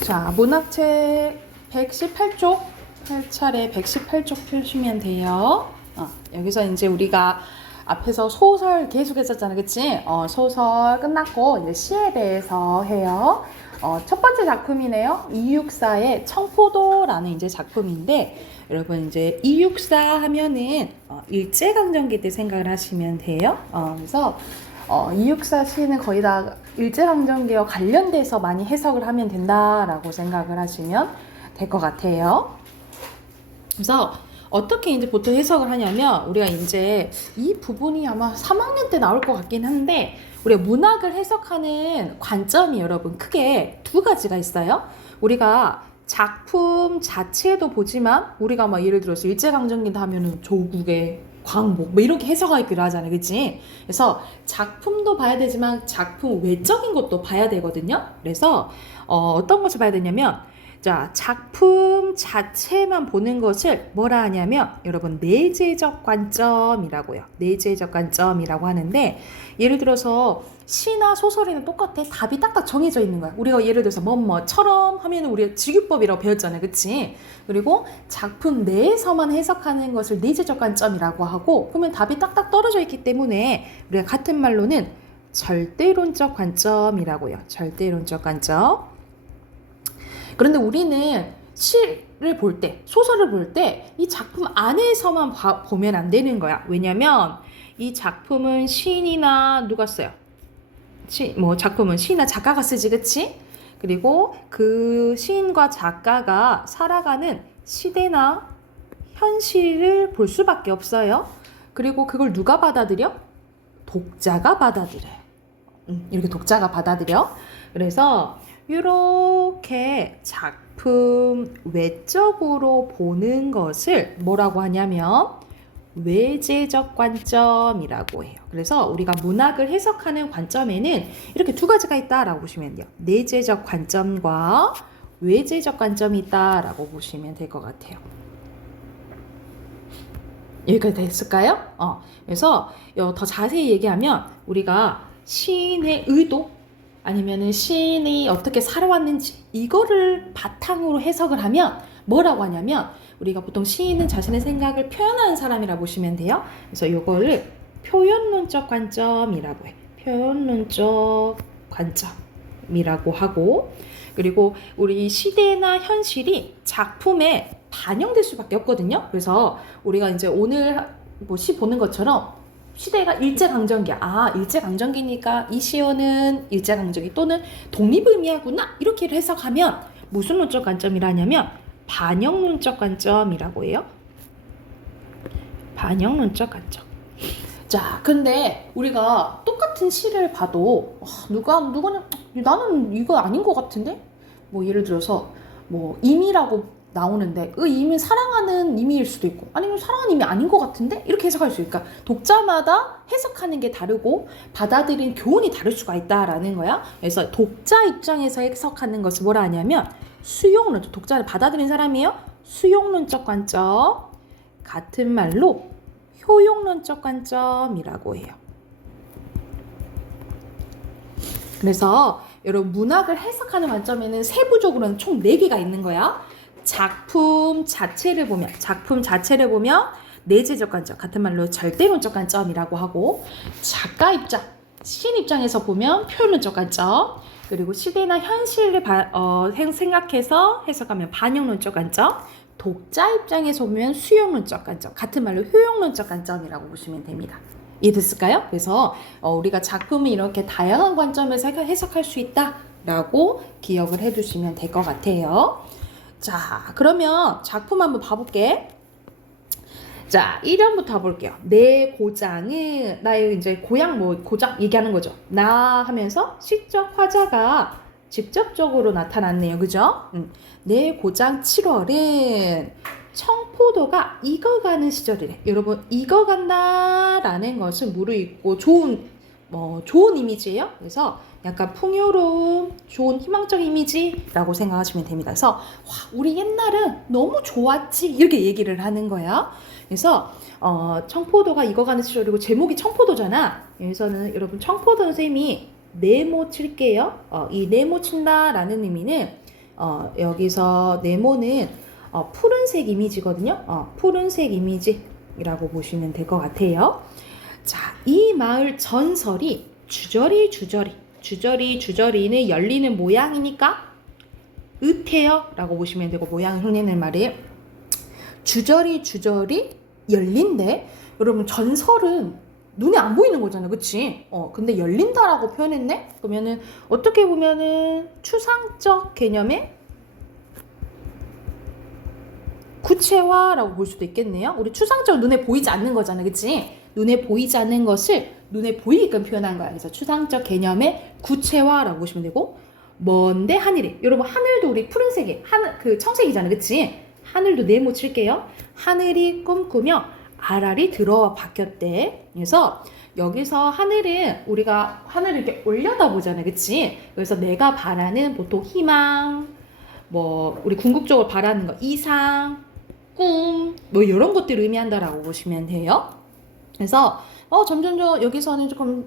자, 문학책 118쪽, 8차례 118쪽 펴시면 돼요. 여기서 이제 우리가 앞에서 소설 계속 했었잖아, 그치? 소설 끝났고 이제 시에 대해서 해요. 첫 번째 작품이네요. 264의 청포도라는 이제 작품인데, 여러분 이제 264 하면은 일제강점기 때 생각을 하시면 돼요. 그래서 264 시는 거의 다 일제강점기와 관련돼서 많이 해석을 하면 된다라고 생각을 하시면 될 것 같아요. 그래서 어떻게 이제 보통 해석을 하냐면, 우리가 이제 이 부분이 아마 3학년 때 나올 것 같긴 한데, 우리가 문학을 해석하는 관점이 여러분 크게 두 가지가 있어요. 우리가 작품 자체도 보지만, 우리가 막 예를 들어서 일제강점기다 하면은 조국의 광복 뭐 이렇게 해석하기로 하잖아요, 그치? 그래서 작품도 봐야 되지만 작품 외적인 것도 봐야 되거든요. 그래서 어떤 것을 봐야 되냐면, 자, 작품 자체만 보는 것을 뭐라 하냐면, 여러분 내재적 관점이라고요. 내재적 관점이라고 하는데, 예를 들어서 시나 소설에는 똑같아. 답이 딱딱 정해져 있는 거야. 우리가 예를 들어서 뭐처럼 하면 우리가 직유법이라고 배웠잖아요, 그치? 그리고 작품 내에서만 해석하는 것을 내재적 관점이라고 하고, 그러면 답이 딱딱 떨어져 있기 때문에 우리가 같은 말로는 절대론적 관점이라고요. 절대론적 관점. 그런데 우리는 시를 볼 때, 소설을 볼 때 이 작품 안에서만 보면 안 되는 거야. 왜냐면 이 작품은 시인이나 누가 써요? 작품은 시인이나 작가가 쓰지, 그치? 그리고 그 시인과 작가가 살아가는 시대나 현실을 볼 수밖에 없어요. 그리고 그걸 누가 받아들여? 독자가 받아들여요. 이렇게 독자가 받아들여. 그래서 이렇게 작품 외적으로 보는 것을 뭐라고 하냐면 외재적 관점이라고 해요. 그래서 우리가 문학을 해석하는 관점에는 이렇게 두 가지가 있다라고 보시면 돼요. 내재적 관점과 외재적 관점이 있다라고 보시면 될 것 같아요. 여기까지 됐을까요? 그래서 더 자세히 얘기하면, 우리가 시인의 의도, 아니면은 시인이 어떻게 살아왔는지, 이거를 바탕으로 해석을 하면 뭐라고 하냐면, 우리가 보통 시인은 자신의 생각을 표현하는 사람이라 보시면 돼요. 그래서 이거를 표현론적 관점이라고 해. 표현론적 관점이라고 하고, 그리고 우리 시대나 현실이 작품에 반영될 수밖에 없거든요. 그래서 우리가 이제 오늘 시 보는 것처럼 시대가 일제강점기야. 일제강점기니까 이 시어는 일제강점기 또는 독립을 의미하구나, 이렇게 해석하면 무슨 논적 관점이라 하냐면 반영론적 관점이라고 해요. 반영론적 관점. 자, 근데 우리가 똑같은 시를 봐도 누구냐, 나는 이거 아닌 것 같은데? 예를 들어서 임이라고 나오는데 임은 사랑하는 임일 수도 있고, 아니면 사랑하는 임이 아닌 것 같은데? 이렇게 해석할 수 있으니까 독자마다 해석하는 게 다르고 받아들인 교훈이 다를 수가 있다라는 거야. 그래서 독자 입장에서 해석하는 것을 뭐라 하냐면 수용론적, 독자를 받아들인 사람이에요. 수용론적 관점, 같은 말로 효용론적 관점이라고 해요. 그래서 여러분 문학을 해석하는 관점에는 세부적으로는 총 4개가 있는 거야. 작품 자체를 보면 내재적 관점, 같은 말로 절대론적 관점이라고 하고, 작가 입장, 시인 입장에서 보면 표현론적 관점, 그리고 시대나 현실을 생각해서 해석하면 반영론적 관점, 독자 입장에서 보면 수용론적 관점, 같은 말로 효용론적 관점이라고 보시면 됩니다. 이해됐을까요? 그래서 우리가 작품을 이렇게 다양한 관점에서 해석할 수 있다라고 기억을 해두시면 될 것 같아요. 자, 그러면 작품 한번 봐볼게. 자, 1연부터 볼게요. 내 고장은, 나의 이제 고향, 고장 얘기하는 거죠. 나 하면서 시적 화자가 직접적으로 나타났네요. 그죠? 내 고장 7월은 청포도가 익어가는 시절이래. 여러분, 익어간다라는 것은 무르익고 좋은 이미지예요. 그래서 약간 풍요로움, 좋은 희망적 이미지라고 생각하시면 됩니다. 그래서 우리 옛날은 너무 좋았지, 이렇게 얘기를 하는 거야. 그래서 청포도가 익어가는 시절이고, 제목이 청포도잖아. 여기서는 여러분 청포도 선생님이 네모 칠게요. 이 네모 친다라는 의미는 여기서 네모는 푸른색 이미지거든요. 푸른색 이미지라고 보시면 될 것 같아요. 자, 이 마을 전설이 주저리는 열리는 모양이니까 으태여 라고 보시면 되고, 모양을 흉내낼 말이 주저리 열린대. 여러분, 전설은 눈에 안 보이는 거잖아, 그치? 근데 열린다라고 표현했네? 그러면은 어떻게 보면은 추상적 개념의 구체화라고 볼 수도 있겠네요. 우리 추상적 눈에 보이지 않는 거잖아, 그치? 눈에 보이지 않는 것을 눈에 보이게끔 표현한 거야. 그래서 추상적 개념의 구체화라고 보시면 되고, 먼데 하늘이. 여러분, 하늘도 우리 푸른색이 그 청색이잖아, 그치? 하늘도 네모 칠게요. 하늘이 꿈꾸며 아랄이 들어와 바뀌었대. 그래서 여기서 하늘은 우리가 하늘을 이렇게 올려다 보잖아, 그치? 그래서 내가 바라는 보통 희망, 뭐 우리 궁극적으로 바라는 거, 이상, 꿈, 뭐 이런 것들을 의미한다라고 보시면 돼요. 그래서 점점점 여기서는 조금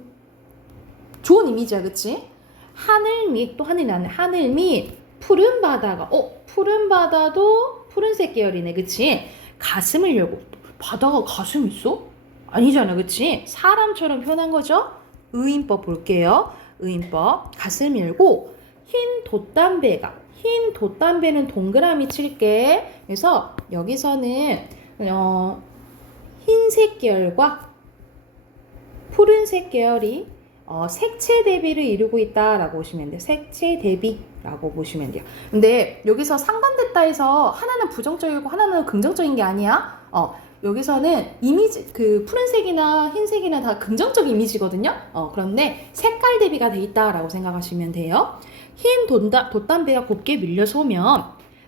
좋은 이미지야, 그치? 하늘 밑, 또 하늘 밑 푸른 바다가, 푸른 바다도 푸른색 계열이네, 그치? 가슴을 열고, 바다가 가슴 있어? 아니잖아, 그치? 사람처럼 표현한 거죠? 의인법 볼게요. 의인법, 가슴 열고 흰 돛담배는 동그라미 칠게. 그래서 여기서는 흰색 계열과 푸른색 계열이 색채 대비를 이루고 있다라고 보시면 돼요. 색채 대비라고 보시면 돼요. 근데 여기서 상반됐다 해서 하나는 부정적이고 하나는 긍정적인 게 아니야. 여기서는 이미지, 그 푸른색이나 흰색이나 다 긍정적 이미지거든요. 그런데 색깔 대비가 돼 있다라고 생각하시면 돼요. 흰 돛담배가 곱게 밀려서면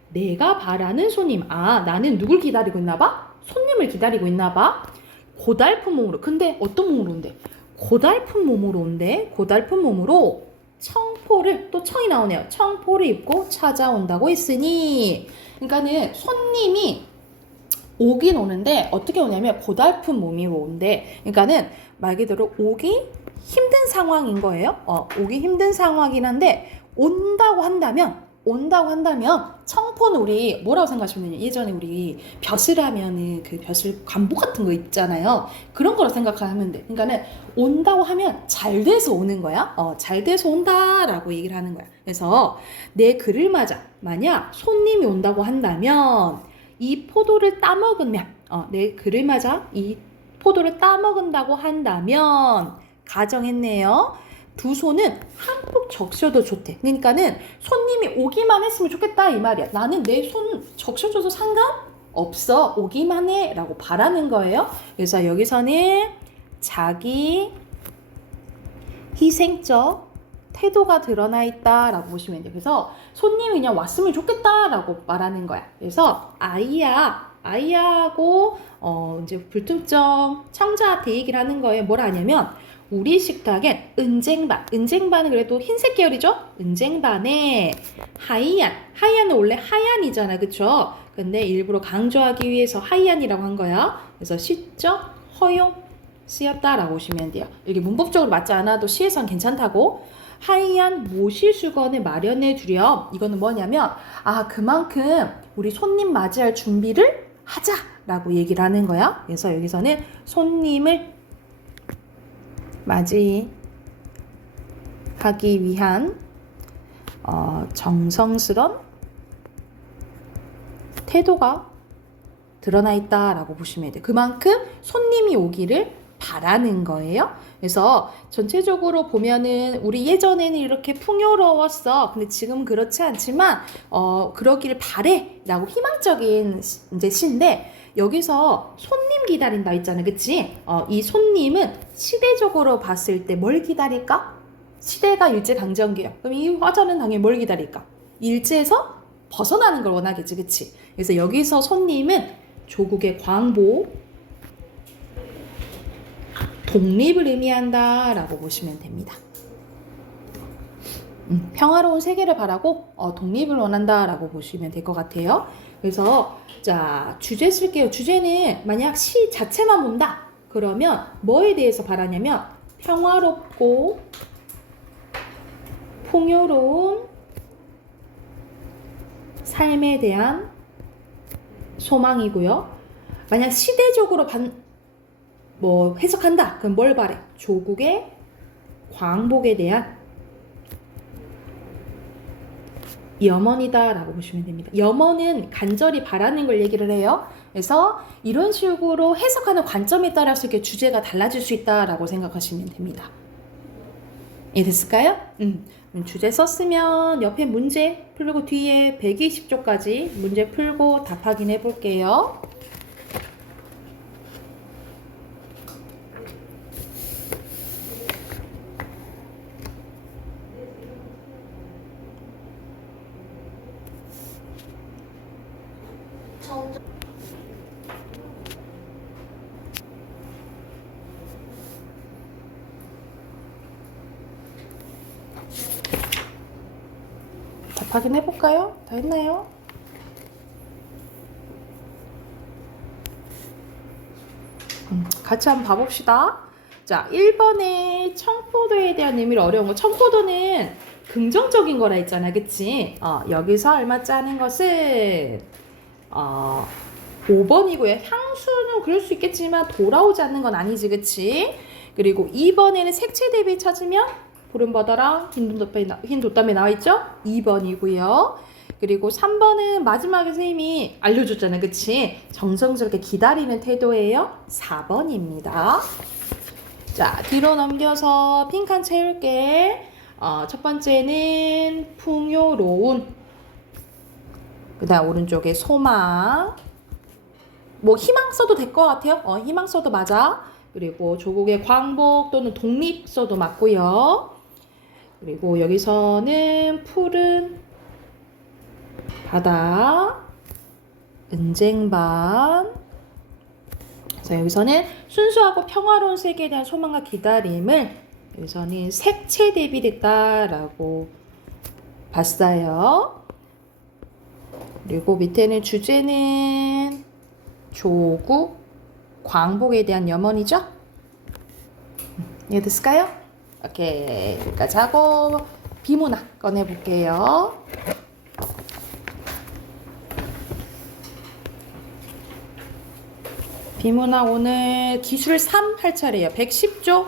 내가 바라는 손님, 나는 누굴 기다리고 있나 봐? 손님을 기다리고 있나 봐. 고달픈 몸으로. 근데 어떤 몸으로 온대? 고달픈 몸으로 청포를, 또 청이 나오네요. 청포를 입고 찾아온다고 했으니, 그러니까는 손님이 오긴 오는데 어떻게 오냐면 고달픈 몸으로 온대. 그러니까는 말 그대로 오기 힘든 상황인 거예요. 오기 힘든 상황이긴 한데 온다고 한다면 청포는 우리 뭐라고 생각하시면 돼요? 예전에 우리 벼슬 하면은 그 벼슬 관복 같은 거 있잖아요. 그런 거로 생각하면 돼. 그러니까는 온다고 하면 잘 돼서 오는 거야. 잘 돼서 온다라고 얘기를 하는 거야. 그래서 내 글을 맞아. 만약 손님이 온다고 한다면 이 포도를 따먹으면 내 글을 맞아. 이 포도를 따먹은다고 한다면 가정했네요. 두 손은 한폭 적셔도 좋대. 그러니까는 손님이 오기만 했으면 좋겠다 이 말이야. 나는 내 손 적셔줘도 상관없어. 오기만 해 라고 바라는 거예요. 그래서 여기서는 자기 희생적 태도가 드러나 있다라고 보시면 돼요. 그래서 손님이 그냥 왔으면 좋겠다라고 말하는 거야. 그래서 아이하고 이제 불특정 청자한테 얘기를 하는 거예요. 뭐라 하냐면 우리 식탁엔 은쟁반은 그래도 흰색 계열이죠? 은쟁반에 하얀은 원래 하얀이잖아, 그쵸? 근데 일부러 강조하기 위해서 하얀이라고 한 거야. 그래서 시적 허용 쓰였다라고 보시면 돼요. 이게 문법적으로 맞지 않아도 시에선 괜찮다고. 하얀 모시수건을 마련해 두렴. 이거는 뭐냐면 그만큼 우리 손님 맞이할 준비를 하자라고 얘기를 하는 거야. 그래서 여기서는 손님을 맞이하기 위한 정성스런 태도가 드러나 있다라고 보시면 돼요. 그만큼 손님이 오기를 바라는 거예요. 그래서 전체적으로 보면은 우리 예전에는 이렇게 풍요로웠어. 근데 지금 그렇지 않지만 그러기를 바래 라고 희망적인 이제 시인데, 여기서 손님 기다린다 있잖아, 그치? 이 손님은 시대적으로 봤을 때 뭘 기다릴까? 시대가 일제강점기예요. 그럼 이 화자는 당연히 뭘 기다릴까? 일제에서 벗어나는 걸 원하겠지, 그치? 그래서 여기서 손님은 조국의 광복, 독립을 의미한다 라고 보시면 됩니다. 평화로운 세계를 바라고 독립을 원한다 라고 보시면 될 것 같아요. 그래서 자, 주제 쓸게요. 주제는 만약 시 자체만 본다 그러면 뭐에 대해서 바라냐면 평화롭고 풍요로운 삶에 대한 소망이고요. 만약 시대적으로 해석한다. 그럼 뭘 바래? 조국의 광복에 대한 염원이다 라고 보시면 됩니다. 염원은 간절히 바라는 걸 얘기를 해요. 그래서 이런 식으로 해석하는 관점에 따라서 이렇게 주제가 달라질 수 있다라고 생각하시면 됩니다. 이해됐을까요? 주제 썼으면 옆에 문제 풀고 뒤에 120쪽까지 문제 풀고 답 확인해 볼게요. 답 확인해 볼까요? 다 했나요? 같이 한번 봐봅시다. 자, 1번에 청포도에 대한 의미를 어려운 거. 청포도는 긍정적인 거라 했잖아. 그치? 여기서 얼마 짜는 것은 5번이고요. 향수는 그럴 수 있겠지만 돌아오지 않는 건 아니지. 그치? 그리고 2번에는 색채 대비 찾으면 푸른바다랑 흰 돛담에 나와있죠? 2번이고요. 그리고 3번은 마지막에 선생님이 알려줬잖아요. 그치? 정성스럽게 기다리는 태도예요. 4번입니다. 자, 뒤로 넘겨서 핑크한 채울게. 첫 번째는 풍요로운, 그 다음 오른쪽에 소망, 희망 써도 될 것 같아요. 희망 써도 맞아. 그리고 조국의 광복 또는 독립 써도 맞고요. 그리고 여기서는 푸른 바다, 은쟁반. 그래서 여기서는 순수하고 평화로운 세계에 대한 소망과 기다림을 여기서는 색채 대비됐다라고 봤어요. 그리고 밑에는 주제는 조국 광복에 대한 염원이죠? 이해됐을까요? 오케이. 여기까지 하고 비문학 꺼내볼게요. 비문학 오늘 기술 3 할 차례예요. 110쪽.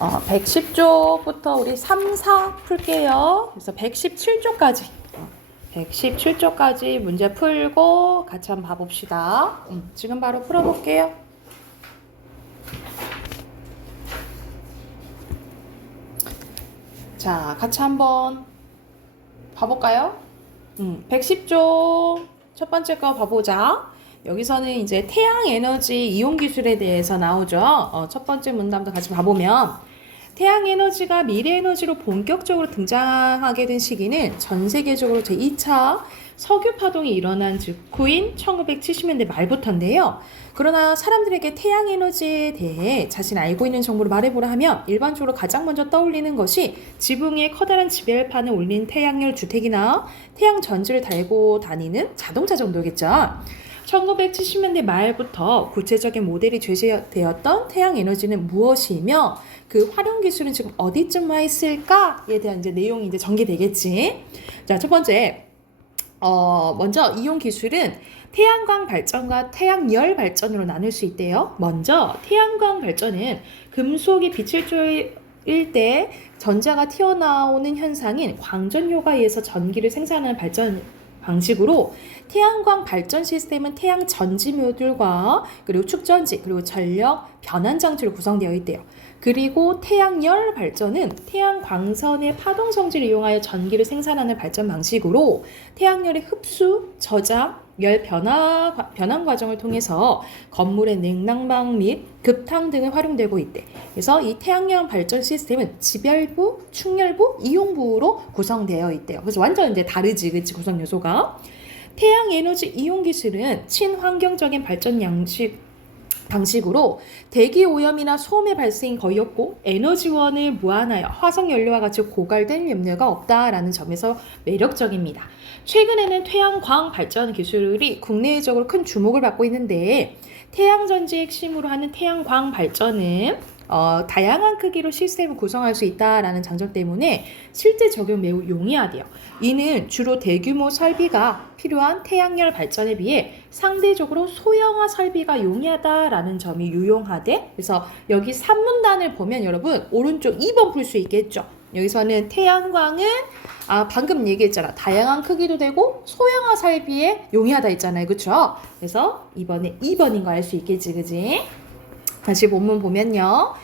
110쪽부터 우리 3, 4 풀게요. 그래서 117쪽까지. 117쪽까지 문제 풀고 같이 한번 봐봅시다. 지금 바로 풀어볼게요. 자, 같이 한번 봐볼까요? 110쪽 첫 번째 거 봐보자. 여기서는 이제 태양 에너지 이용 기술에 대해서 나오죠. 첫 번째 문단도 같이 봐보면 태양 에너지가 미래 에너지로 본격적으로 등장하게 된 시기는 전 세계적으로 제2차 석유 파동이 일어난 직후인 1970년대 말부터인데요. 그러나 사람들에게 태양 에너지에 대해 자신 알고 있는 정보를 말해보라 하면 일반적으로 가장 먼저 떠올리는 것이 지붕 위에 커다란 지별판을 올린 태양열 주택이나 태양 전지를 달고 다니는 자동차 정도겠죠. 1970년대 말부터 구체적인 모델이 제시되었던 태양 에너지는 무엇이며 그 활용 기술은 지금 어디쯤 와 있을까에 대한 이제 내용이 이제 전개되겠지. 자, 첫 번째, 먼저 이용 기술은 태양광 발전과 태양열 발전으로 나눌 수 있대요. 먼저 태양광 발전은 금속이 빛을 쬐일 때 전자가 튀어나오는 현상인 광전 효과에 의해서 전기를 생산하는 발전 방식으로 태양광 발전 시스템은 태양 전지 모듈과 그리고 축전지 그리고 전력 변환 장치로 구성되어 있대요. 그리고 태양열 발전은 태양 광선의 파동 성질을 이용하여 전기를 생산하는 발전 방식으로 태양열의 흡수, 저장, 열 변환 과정을 통해서 건물의 냉난방 및 급탕 등을 활용되고 있대. 그래서 이 태양열 발전 시스템은 지별부, 축열부, 이용부로 구성되어 있대요. 그래서 완전 이제 다르지, 그치, 구성 요소가. 태양 에너지 이용 기술은 친환경적인 발전 방식으로 대기 오염이나 소음의 발생이 거의 없고 에너지원을 무한하여 화석 연료와 같이 고갈될 염려가 없다라는 점에서 매력적입니다. 최근에는 태양광 발전 기술이 국내적으로 큰 주목을 받고 있는데 태양전지의 핵심으로 하는 태양광 발전은 다양한 크기로 시스템을 구성할 수 있다라는 장점 때문에 실제 적용 매우 용이하대요. 이는 주로 대규모 설비가 필요한 태양열 발전에 비해 상대적으로 소형화 설비가 용이하다라는 점이 유용하대. 그래서 여기 산문단을 보면 여러분 오른쪽 2번 풀 수 있겠죠. 여기서는 태양광은 방금 얘기했잖아. 다양한 크기도 되고 소형화 설비에 용이하다 했잖아요. 그쵸? 그래서 이번에 2번인 거 알 수 있겠지. 그지? 다시 본문 보면요.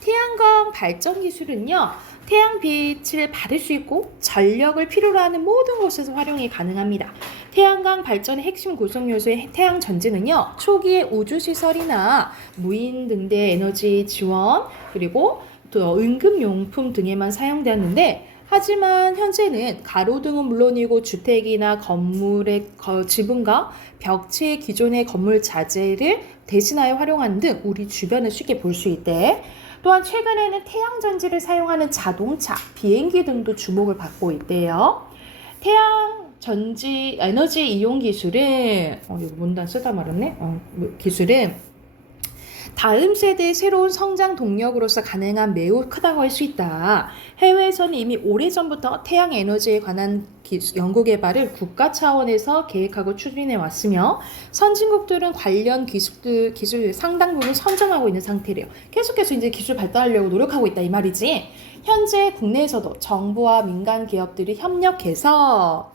태양광 발전 기술은요. 태양빛을 받을 수 있고 전력을 필요로 하는 모든 곳에서 활용이 가능합니다. 태양광 발전의 핵심 구성 요소의 태양 전지는요. 초기의 우주시설이나 무인 등대 에너지 지원 그리고 또 응급용품 등에만 사용되었는데 하지만 현재는 가로등은 물론이고 주택이나 건물의 지붕과 벽체의 기존의 건물 자재를 대신하여 활용하는 등 우리 주변을 쉽게 볼 수 있대. 또한 최근에는 태양전지를 사용하는 자동차, 비행기 등도 주목을 받고 있대요. 태양전지 에너지 이용 기술은 이거 문단 쓰다 말았네. 기술은 다음 세대의 새로운 성장 동력으로서 가능한 매우 크다고 할 수 있다. 해외에서는 이미 오래전부터 태양 에너지에 관한 연구 개발을 국가 차원에서 계획하고 추진해 왔으며 선진국들은 관련 기술 상당 부분 선정하고 있는 상태래요. 계속해서 이제 기술 발달하려고 노력하고 있다 이 말이지. 현재 국내에서도 정부와 민간 기업들이 협력해서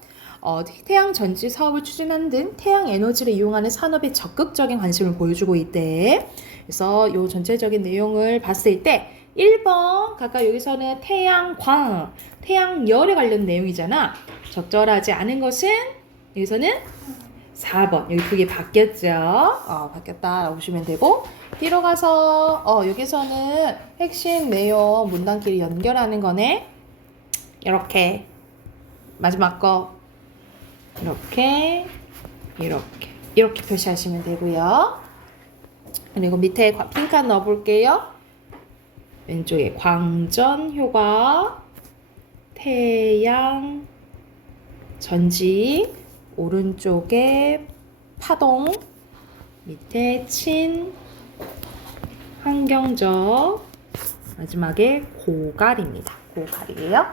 태양 전지 사업을 추진하는 등 태양 에너지를 이용하는 산업에 적극적인 관심을 보여주고 있대. 그래서 이 전체적인 내용을 봤을 때 1번 각각 여기서는 태양광, 태양열에 관련 내용이잖아. 적절하지 않은 것은 여기서는 4번. 여기 두 개 바뀌었죠. 바뀌었다라고 보시면 되고 뒤로 가서 여기서는 핵심 내용 문단끼리 연결하는 거네. 이렇게 마지막 거 이렇게 표시하시면 되고요. 그리고 밑에 핑크 넣어볼게요. 왼쪽에 광전 효과, 태양 전지, 오른쪽에 파동, 밑에 친 환경적, 마지막에 고갈입니다. 고갈이에요.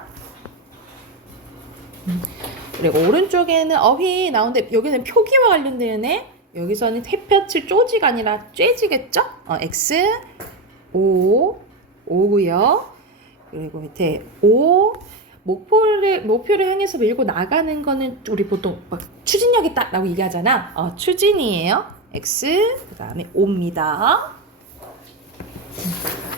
그리고 오른쪽에는 어휘 나오는데 여기는 표기와 관련되네. 여기서는 햇볕을 쪼지가 아니라 쬐지겠죠? X, O, O고요. 그리고 밑에 O, 목표를 향해서 밀고 나가는 거는 우리 보통 막 추진력 있다 라고 얘기하잖아. 추진이에요. X, 그 다음에 O입니다.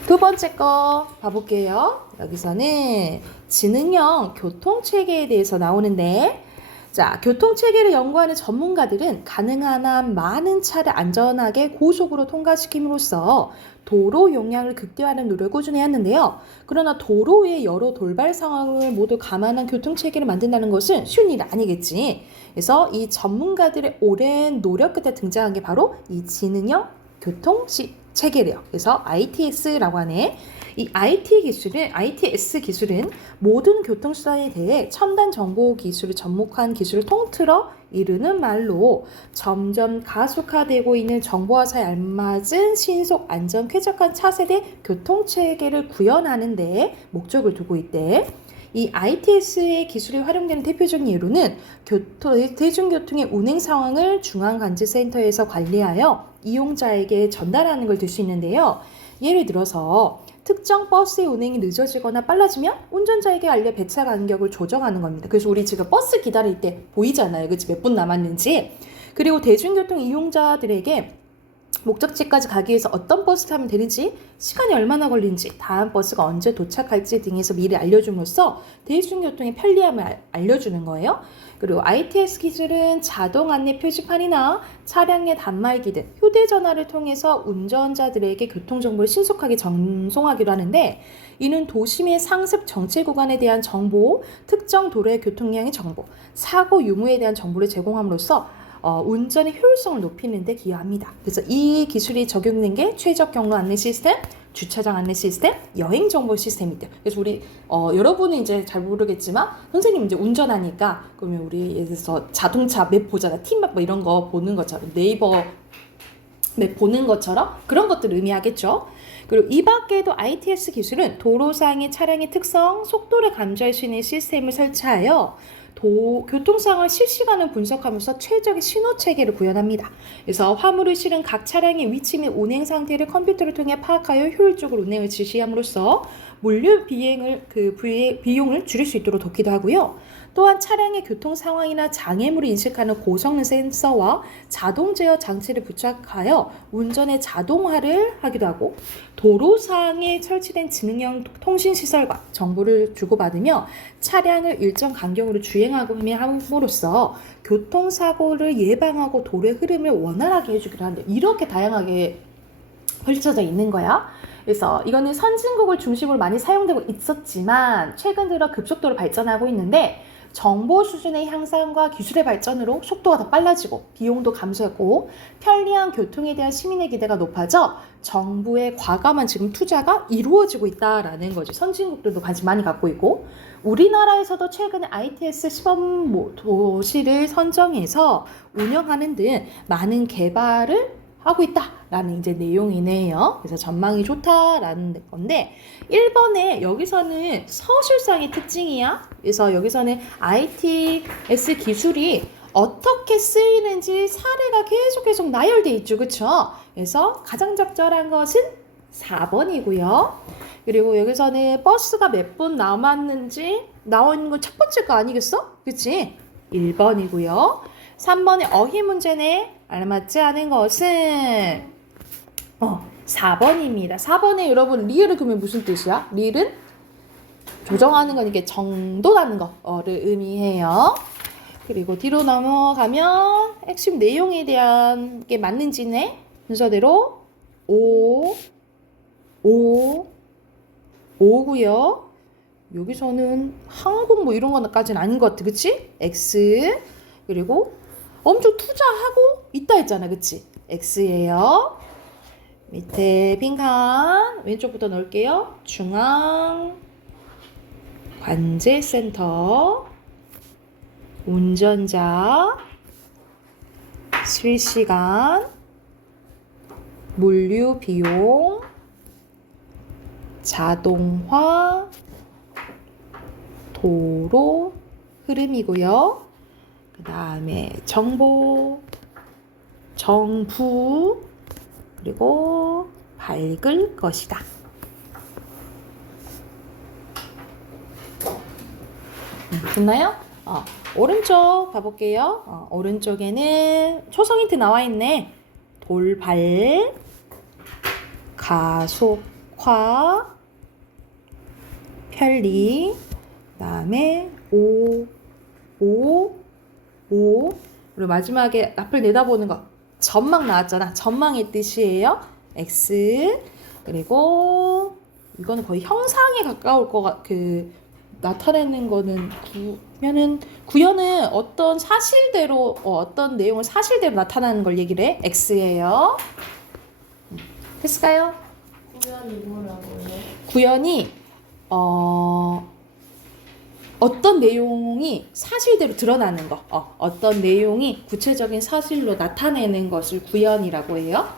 두 번째 거 봐볼게요. 여기서는 지능형 교통체계에 대해서 나오는데 자, 교통체계를 연구하는 전문가들은 가능한 한 많은 차를 안전하게 고속으로 통과시킴으로써 도로 용량을 극대화하는 노력을 꾸준히 했는데요. 그러나 도로의 여러 돌발 상황을 모두 감안한 교통체계를 만든다는 것은 쉬운 일이 아니겠지. 그래서 이 전문가들의 오랜 노력 끝에 등장한 게 바로 이 지능형 교통체계래요. 그래서 ITS라고 하네. 이 ITS 기술은 모든 교통수단에 대해 첨단 정보 기술을 접목한 기술을 통틀어 이르는 말로 점점 가속화되고 있는 정보화사에 알맞은 신속, 안전, 쾌적한 차세대 교통체계를 구현하는 데 목적을 두고 있대. 이 ITS의 기술이 활용되는 대표적인 예로는 대중교통의 운행 상황을 중앙관제센터에서 관리하여 이용자에게 전달하는 걸 들 수 있는데요. 예를 들어서 특정 버스의 운행이 늦어지거나 빨라지면 운전자에게 알려 배차 간격을 조정하는 겁니다. 그래서 우리 지금 버스 기다릴 때 보이잖아요. 그치? 몇 분 남았는지. 그리고 대중교통 이용자들에게 목적지까지 가기 위해서 어떤 버스 타면 되는지, 시간이 얼마나 걸리는지, 다음 버스가 언제 도착할지 등에서 미리 알려줌으로써 대중교통의 편리함을 알려주는 거예요. 그리고 ITS 기술은 자동 안내 표지판이나 차량의 단말기 등 휴대전화를 통해서 운전자들에게 교통정보를 신속하게 전송하기도 하는데 이는 도심의 상습 정체 구간에 대한 정보, 특정 도로의 교통량의 정보, 사고 유무에 대한 정보를 제공함으로써 운전의 효율성을 높이는 데 기여합니다. 그래서 이 기술이 적용된 게 최적 경로 안내 시스템, 주차장 안내 시스템, 여행 정보 시스템이대요. 그래서 우리 여러분은 이제 잘 모르겠지만 선생님 이제 운전하니까 그러면 우리 예를 들어서 자동차 맵 보잖아. 팀맵 뭐 이런 거 보는 것처럼 네이버 맵 보는 것처럼 그런 것들을 의미하겠죠. 그리고 이 밖에도 ITS 기술은 도로상의 차량의 특성, 속도를 감지할 수 있는 시스템을 설치하여 교통 상황을 실시간으로 분석하면서 최적의 신호 체계를 구현합니다. 그래서 화물을 실은 각 차량의 위치 및 운행 상태를 컴퓨터를 통해 파악하여 효율적으로 운행을 지시함으로써 물류 비용을 줄일 수 있도록 돕기도 하고요. 또한 차량의 교통 상황이나 장애물을 인식하는 고성능 센서와 자동 제어 장치를 부착하여 운전의 자동화를 하기도 하고, 도로상에 설치된 지능형 통신시설과 정보를 주고받으며 차량을 일정 간격으로 주행하고 함으로써 교통사고를 예방하고 도로의 흐름을 원활하게 해주기도 하는데, 이렇게 다양하게 펼쳐져 있는 거야. 그래서 이거는 선진국을 중심으로 많이 사용되고 있었지만 최근 들어 급속도로 발전하고 있는데, 정보 수준의 향상과 기술의 발전으로 속도가 더 빨라지고 비용도 감소했고 편리한 교통에 대한 시민의 기대가 높아져 정부의 과감한 지금 투자가 이루어지고 있다라는 거지. 선진국들도 관심 많이 갖고 있고, 우리나라에서도 최근에 ITS 시범 도시를 선정해서 운영하는 등 많은 개발을 하고 있다라는 이제 내용이네요. 그래서 전망이 좋다라는 건데, 1번에 여기서는 서술상의 특징이야. 그래서 여기서는 ITS 기술이 어떻게 쓰이는지 사례가 계속 나열돼 있죠. 그쵸? 그래서 가장 적절한 것은 4번이고요. 그리고 여기서는 버스가 몇 분 남았는지 나와 있는 건 첫 번째 거 아니겠어? 그치? 1번이고요. 3번의 어휘 문제네. 알맞지 않은 것은 4번입니다. 4번에 여러분 리을을 그러면 무슨 뜻이야? 리을은 조정하는 건 이게 정도라는 거를 의미해요. 그리고 뒤로 넘어가면 핵심 내용에 대한 게 맞는지네. 순서대로 5고요. 여기서는 항공 뭐 이런 거까지는 아닌 것 같아. 그치? X. 그리고 엄청 투자하고 있다 했잖아. 그치? X예요. 밑에 빈칸 왼쪽부터 넣을게요. 중앙 관제센터, 운전자, 실시간, 물류 비용, 자동화, 도로 흐름이고요. 그 다음에 정보, 정부, 그리고 밝을 것이다. 됐나요? 오른쪽 봐볼게요. 오른쪽에는 초성 힌트 나와 있네. 돌발, 가속화, 편리, 그 다음에 그리고 마지막에 앞을 내다보는 거 전망 나왔잖아. 전망의 뜻이에요. X. 그리고 이거는 거의 형상에 가까울 나타내는 거는 구현은 어떤 사실대로 어떤 내용을 사실대로 나타나는 걸 얘기를 해. X예요. 됐을까요? 구현이 뭐라고요? 구현이 어떤 내용이 사실대로 드러나는 거, 어떤 내용이 구체적인 사실로 나타내는 것을 구현이라고 해요.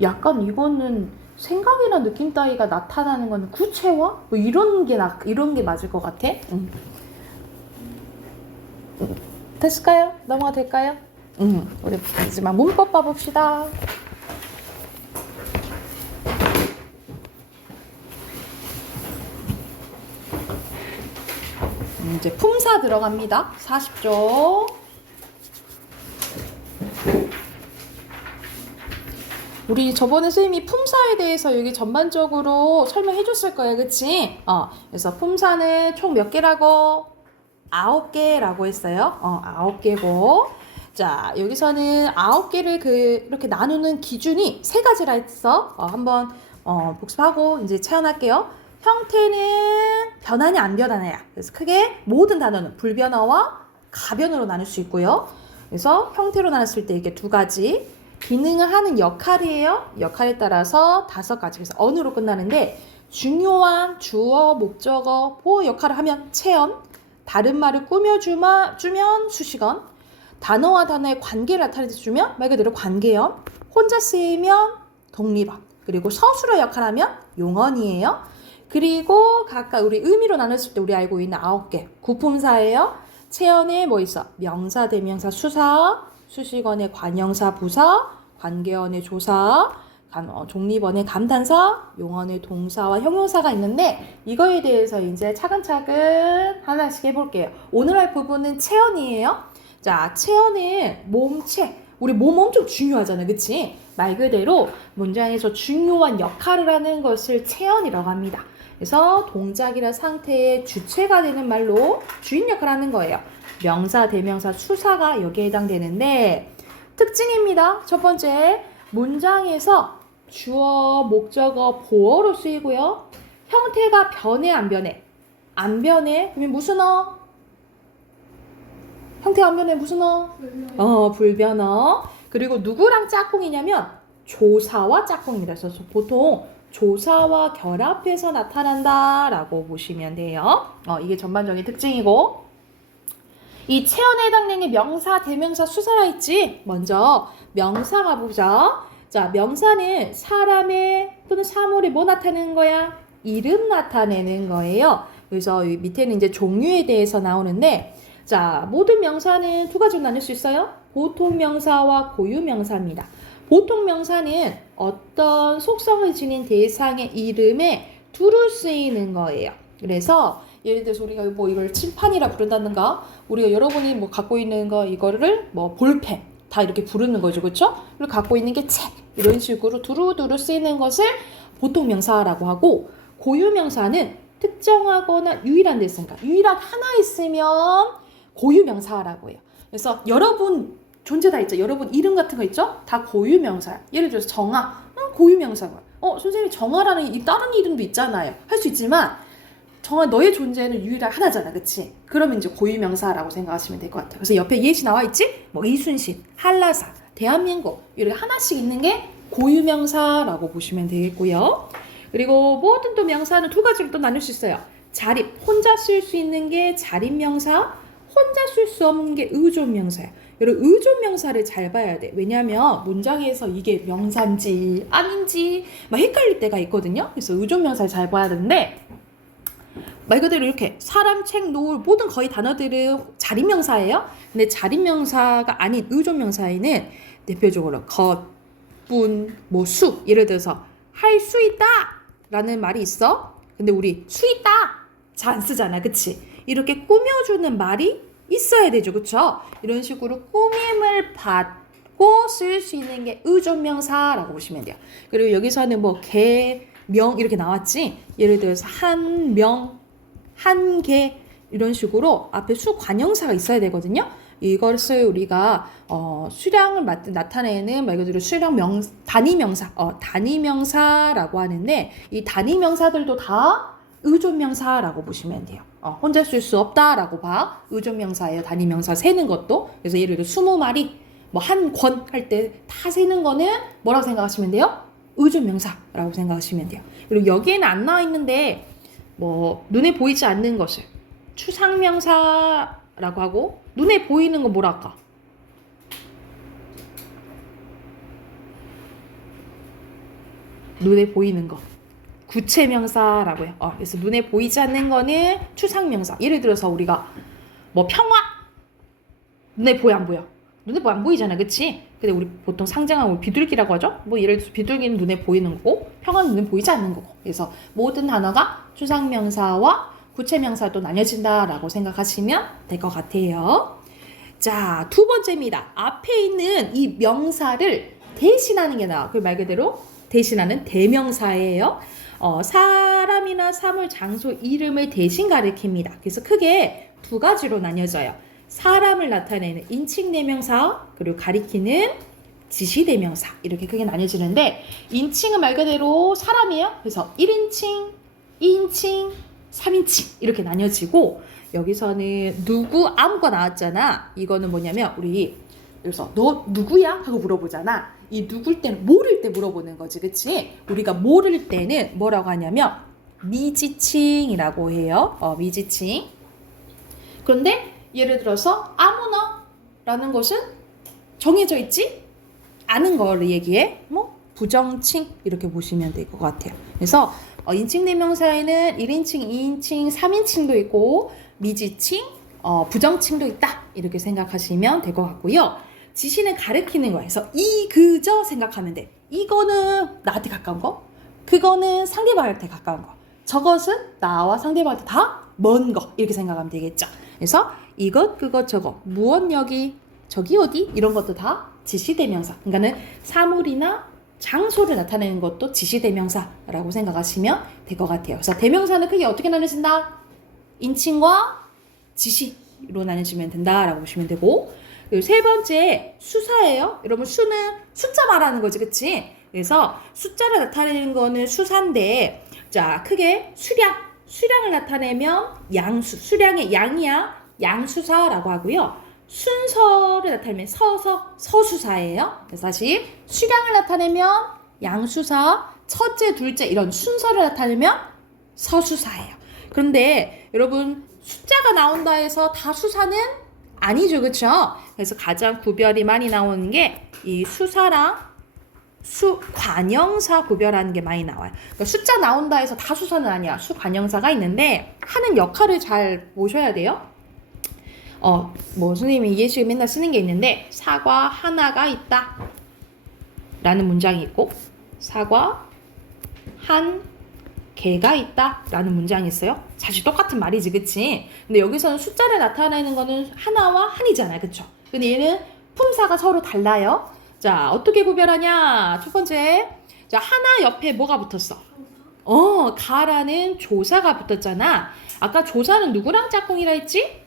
약간 이거는 생각이나 느낌 따위가 나타나는 거는 구체화? 뭐 이런 게 맞을 것 같아. 됐을까요? 넘어가 될까요? 우리 마지막 문법 봐봅시다. 이제 품사 들어갑니다. 40쪽. 우리 저번에 선생님이 품사에 대해서 여기 전반적으로 설명해 줬을 거예요. 그치? 그래서 품사는 총 몇 개라고? 9개라고 했어요. 9개고. 자, 여기서는 9개를 이렇게 나누는 기준이 3가지라 했어. 한번 복습하고 이제 체험할게요. 형태는 변하냐 안 변하냐. 그래서 크게 모든 단어는 불변어와 가변으로 나눌 수 있고요. 그래서 형태로 나눴을 때 이게 2가지. 기능을 하는 역할이에요. 역할에 따라서 5가지. 그래서 언으로 끝나는데 중요한 주어, 목적어, 보호 역할을 하면 체험, 다른 말을 꾸며주면 수식어, 단어와 단어의 관계를 나타내주면 말 그대로 관계형, 혼자 쓰이면 독립어, 그리고 서술어 역할하면 용언이에요. 그리고 각각 우리 의미로 나눴을 때 우리 알고 있는 9개 구품사예요. 체언에 뭐 있어? 명사, 대명사, 수사, 수식어의 관형사, 부사, 관계어의 조사, 종립어의 감탄사, 용언의 동사와 형용사가 있는데 이거에 대해서 이제 차근차근 하나씩 해볼게요. 오늘 할 부분은 체언이에요. 자, 체언은 몸체. 우리 몸 엄청 중요하잖아, 그치? 말 그대로 문장에서 중요한 역할을 하는 것을 체언이라고 합니다. 그래서 동작이나 상태의 주체가 되는 말로 주인 역할을 하는 거예요. 명사, 대명사, 수사가 여기에 해당되는데 특징입니다. 첫 번째, 문장에서 주어, 목적어, 보어로 쓰이고요. 형태가 변해, 안 변해? 안 변해. 그러면 무슨 어? 형태가 안 변해. 무슨 어? 불변어. 그리고 누구랑 짝꿍이냐면 조사와 짝꿍입니다. 그래서 보통 조사와 결합해서 나타난다 라고 보시면 돼요. 이게 전반적인 특징이고 이 체언에 해당되는 명사, 대명사, 수사라 있지? 먼저 명사가 보자. 자, 명사는 사람의 또는 사물이 뭐 나타내는 거야? 이름 나타내는 거예요. 그래서 이 밑에는 이제 종류에 대해서 나오는데 자, 모든 명사는 두 가지로 나눌 수 있어요. 보통 명사와 고유 명사입니다. 보통 명사는 어떤 속성을 지닌 대상의 이름에 두루 쓰이는 거예요. 그래서 예를 들어서 우리가 뭐 이걸 칠판이라 부른다든가 우리가 여러분이 뭐 갖고 있는 거 이거를 뭐 볼펜 다 이렇게 부르는 거죠. 그렇죠? 그리고 갖고 있는 게 책 이런 식으로 두루두루 쓰이는 것을 보통 명사라고 하고 고유 명사는 특정하거나 유일한 데 있으니까 유일한 하나 있으면 고유 명사라고 해요. 그래서 여러분 존재 다 있죠. 여러분 이름 같은 거 있죠? 다 고유 명사야. 예를 들어서 정아, 고유 명사고요. 선생님 정아라는 다른 이름도 있잖아요. 할 수 있지만 정아 너의 존재는 유일한 하나잖아, 그치? 그러면 이제 고유 명사라고 생각하시면 될 것 같아요. 그래서 옆에 예시 나와 있지? 뭐 이순신, 한라사, 대한민국 이렇게 하나씩 있는 게 고유 명사라고 보시면 되겠고요. 그리고 모든 또 명사는 두 가지로 또 나눌 수 있어요. 자립, 혼자 쓸 수 있는 게 자립 명사, 혼자 쓸 수 없는 게 의존 명사예요. 여러분 의존 명사를 잘 봐야 돼. 왜냐하면 문장에서 이게 명사인지 아닌지 막 헷갈릴 때가 있거든요. 그래서 의존 명사를 잘 봐야 되는데 말 그대로 이렇게 사람, 책, 노을 모든 거의 단어들은 자립 명사예요. 근데 자립 명사가 아닌 의존 명사에는 대표적으로 것, 분, 뭐 수 예를 들어서 할 수 있다 라는 말이 있어. 근데 우리 수 있다 잘 안 쓰잖아, 그치? 이렇게 꾸며주는 말이 있어야 되죠, 그쵸? 이런 식으로 꾸밈을 받고 쓸 수 있는 게 의존명사라고 보시면 돼요. 그리고 여기서는 뭐 개, 명 이렇게 나왔지? 예를 들어서 한 명, 한 개 이런 식으로 앞에 수관형사가 있어야 되거든요. 이것을 우리가 수량을 나타내는 말 그대로 수량 단위명사, 단위명사라고 하는데 이 단위명사들도 다 의존명사라고 보시면 돼요. 혼자 쓸 수 없다라고 봐. 의존명사예요. 단위명사 세는 것도. 그래서 예를 들어 20마리, 뭐 한 권 할 때 다 세는 거는 뭐라고 생각하시면 돼요? 의존명사라고 생각하시면 돼요. 그리고 여기에는 안 나와 있는데 뭐 눈에 보이지 않는 것을 추상명사라고 하고 눈에 보이는 거 뭐라 할까? 눈에 보이는 거. 구체명사라고 해요. 그래서 눈에 보이지 않는 거는 추상명사. 예를 들어서 우리가 뭐 평화 눈에 보여 안 보여? 눈에 보여 안 보이잖아, 그치? 근데 우리 보통 상징하고 비둘기라고 하죠. 뭐 예를 들어서 비둘기는 눈에 보이는 거고 평화는 눈에 보이지 않는 거고. 그래서 모든 단어가 추상명사와 구체명사도 나뉘어진다라고 생각하시면 될 것 같아요. 자, 두 번째입니다. 앞에 있는 이 명사를 대신하는 게 나와. 그 말 그대로 대신하는 대명사예요. 사람이나 사물, 장소, 이름을 대신 가리킵니다. 그래서 크게 두 가지로 나뉘어져요. 사람을 나타내는 인칭대명사, 그리고 가리키는 지시대명사 이렇게 크게 나뉘어지는데 인칭은 말 그대로 사람이에요. 그래서 1인칭, 2인칭, 3인칭 이렇게 나뉘어지고 여기서는 누구 아무가 나왔잖아. 이거는 뭐냐면 우리 그래서 너 누구야? 하고 물어보잖아. 이 누굴 때는 모를 때 물어보는 거지, 그치? 우리가 모를 때는 뭐라고 하냐면 미지칭이라고 해요. 미지칭. 그런데 예를 들어서 아무나 라는 것은 정해져 있지? 아는 거를 얘기해. 뭐 부정칭 이렇게 보시면 될 것 같아요. 그래서 인칭 대명사에는 1인칭, 2인칭, 3인칭도 있고 미지칭, 부정칭도 있다. 이렇게 생각하시면 될 것 같고요. 지시는 가리키는 거에서 이, 그, 저 생각하면 돼. 이거는 나한테 가까운 거, 그거는 상대방한테 가까운 거, 저것은 나와 상대방한테 다 먼 거 이렇게 생각하면 되겠죠. 그래서 이것, 그것, 저것, 무엇 여기, 저기 어디 이런 것도 다 지시대명사. 그러니까는 사물이나 장소를 나타내는 것도 지시대명사라고 생각하시면 될 것 같아요. 그래서 대명사는 크게 어떻게 나눠진다? 인칭과 지시로 나눠지면 된다라고 보시면 되고, 그리고 세 번째 수사예요. 여러분 수는 숫자 말하는 거지, 그치? 그래서 숫자를 나타내는 거는 수사인데, 자 크게 수량을 나타내면 양수, 수량의 양이야 양수사라고 하고요. 순서를 나타내면 서수사예요. 그래서 다시 수량을 나타내면 양수사, 첫째, 둘째 이런 순서를 나타내면 서수사예요. 그런데 여러분 숫자가 나온다 해서 다 수사는 아니죠, 그렇죠? 그래서 가장 구별이 많이 나오는 게 이 수사랑 수관형사 구별하는 게 많이 나와요. 그러니까 숫자 나온다 해서 다 수사는 아니야. 수관형사가 있는데 하는 역할을 잘 보셔야 돼요. 뭐 선생님이 예시를 맨날 쓰는 게 있는데 사과 하나가 있다 라는 문장이 있고 사과 한 개가 있다 라는 문장이 있어요. 사실 똑같은 말이지, 그치? 근데 여기서는 숫자를 나타내는 거는 하나와 한이잖아요, 그쵸? 근데 얘는 품사가 서로 달라요. 자, 어떻게 구별하냐? 첫 번째, 자, 하나 옆에 뭐가 붙었어? 가라는 조사가 붙었잖아. 아까 조사는 누구랑 짝꿍이라 했지?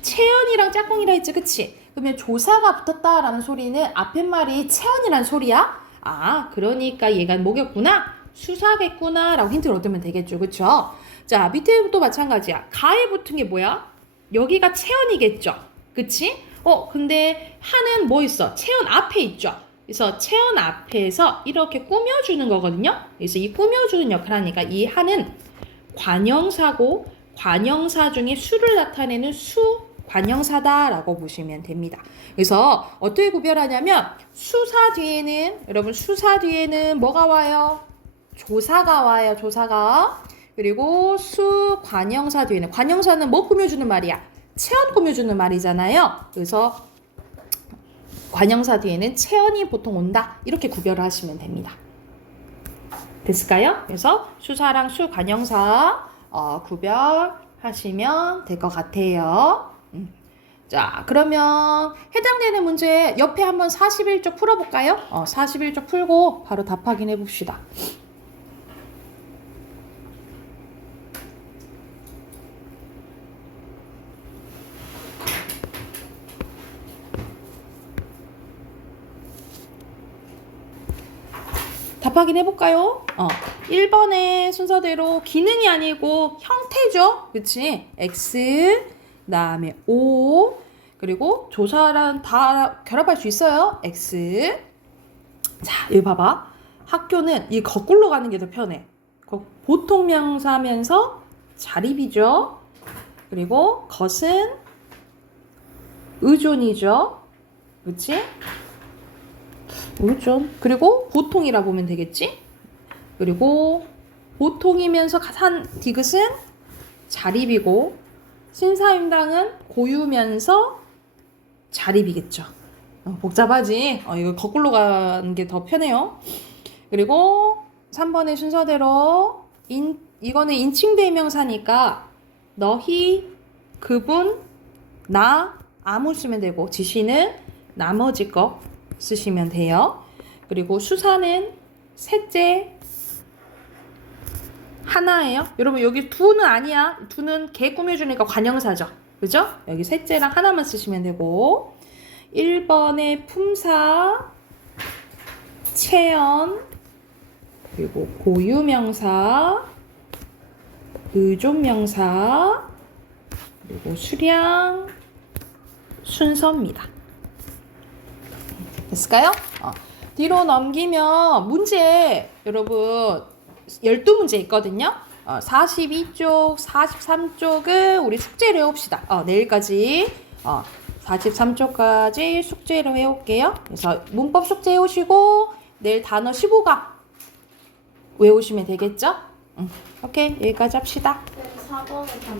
채연이랑 짝꿍이라 했지, 그치? 그러면 조사가 붙었다라는 소리는 앞에 말이 채연이란 소리야? 아, 그러니까 얘가 뭐겠구나? 수사겠구나 라고 힌트를 얻으면 되겠죠, 그쵸? 자, 밑에도 마찬가지야. 가에 붙은 게 뭐야? 여기가 채연이겠죠, 그치? 근데 한은 뭐 있어? 채연 앞에 있죠. 그래서 채연 앞에서 이렇게 꾸며주는 거거든요. 그래서 이 꾸며주는 역할을 하니까 이 한은 관형사고 관형사 중에 수를 나타내는 수관형사다라고 보시면 됩니다. 그래서 어떻게 구별하냐면 수사 뒤에는 여러분 수사 뒤에는 뭐가 와요? 조사가 와요. 조사가. 그리고 수관형사 뒤에는 관형사는 뭐 꾸며주는 말이야? 체언 꾸며주는 말이잖아요. 그래서 관형사 뒤에는 체언이 보통 온다. 이렇게 구별을 하시면 됩니다. 됐을까요? 그래서 수사랑 수관형사 구별하시면 될 것 같아요. 자, 그러면 해당되는 문제 옆에 한번 41쪽 풀어볼까요? 41쪽 풀고 바로 답 확인해 봅시다. 답 확인해볼까요? 1번의 순서대로 기능이 아니고 형태죠. 그치? X, 그 다음에 O, 그리고 조사랑 다 결합할 수 있어요. X. 자, 여기 봐봐. 학교는 이 거꾸로 가는 게 더 편해. 보통 명사면서 자립이죠. 그리고 것은 의존이죠. 그치? 의존. 그리고 보통이라 보면 되겠지? 그리고 보통이면서 한 디귿은 자립이고 신사임당은 고유면서 자립이겠죠. 복잡하지? 이거 거꾸로 가는 게 더 편해요. 그리고 3번의 순서대로 이거는 인칭 대명사니까 너희, 그분, 나, 아무 쓰면 되고 지시는 나머지 거 쓰시면 돼요. 그리고 수사는 셋째 하나예요. 여러분 여기 두는 아니야. 두는 개 꾸며주니까 관형사죠. 그죠? 여기 셋째랑 하나만 쓰시면 되고 1번의 품사, 체언, 그리고 고유명사, 의존명사, 그리고 수량, 순서입니다. 됐을까요? 뒤로 넘기면 문제 여러분 12문제 있거든요. 42쪽, 43쪽은 우리 숙제를 해봅시다. 내일까지 43쪽까지 숙제로 해올게요. 그래서 문법 숙제 해오시고 내일 단어 15강 외우시면 되겠죠? 오케이, 여기까지 합시다. 쌤 4번은 다